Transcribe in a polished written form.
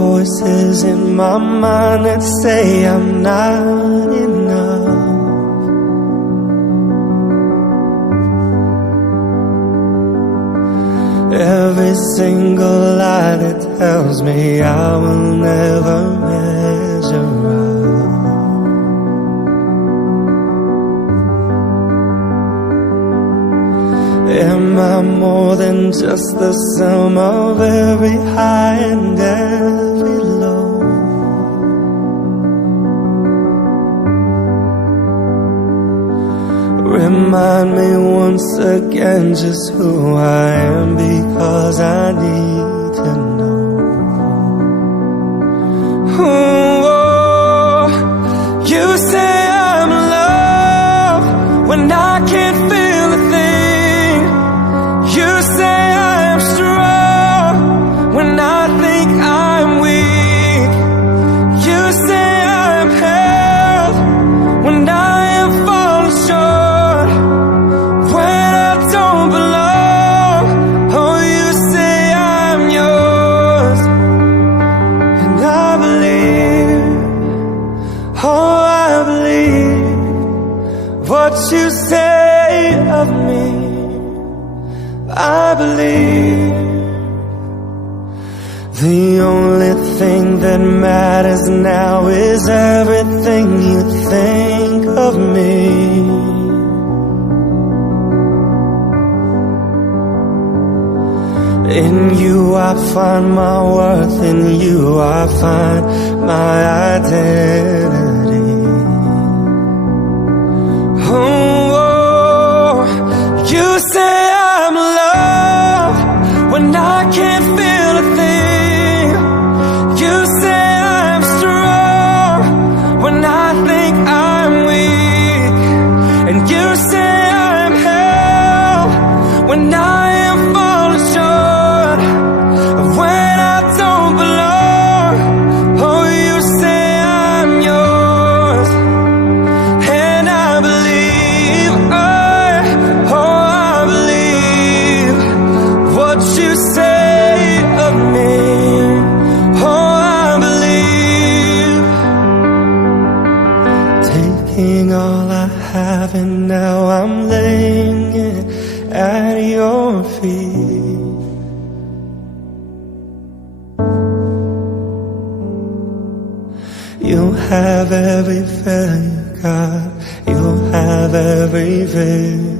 voices in my mind that say I'm not enough. Every single lie that tells me I will never measure up. Am I more than just the sum of every high and every low? Remind me once again just who I am, because I need to know. Oh, you say I'm love when I can't feel a thing. You say I'm strong when I think I'm weak. You say I'm held when I am falling short, when I don't belong. Oh, you say I'm yours, and I believe, oh, I believe what you say of me. I believe the only thing that matters now is everything you think of me. In you I find my worth, in you I find my identity. Oh, you say I'm love when I can't feel a thing. You say I'm strong when I think I'm weak. And you say I'm held when I am falling short, when I don't belong. Oh, you say I'm yours, and I believe, oh, I believe what you say of me. Oh, I believe, taking all I have and now I'm laying it at your feet. You'll have every failure, God. You'll have every victory.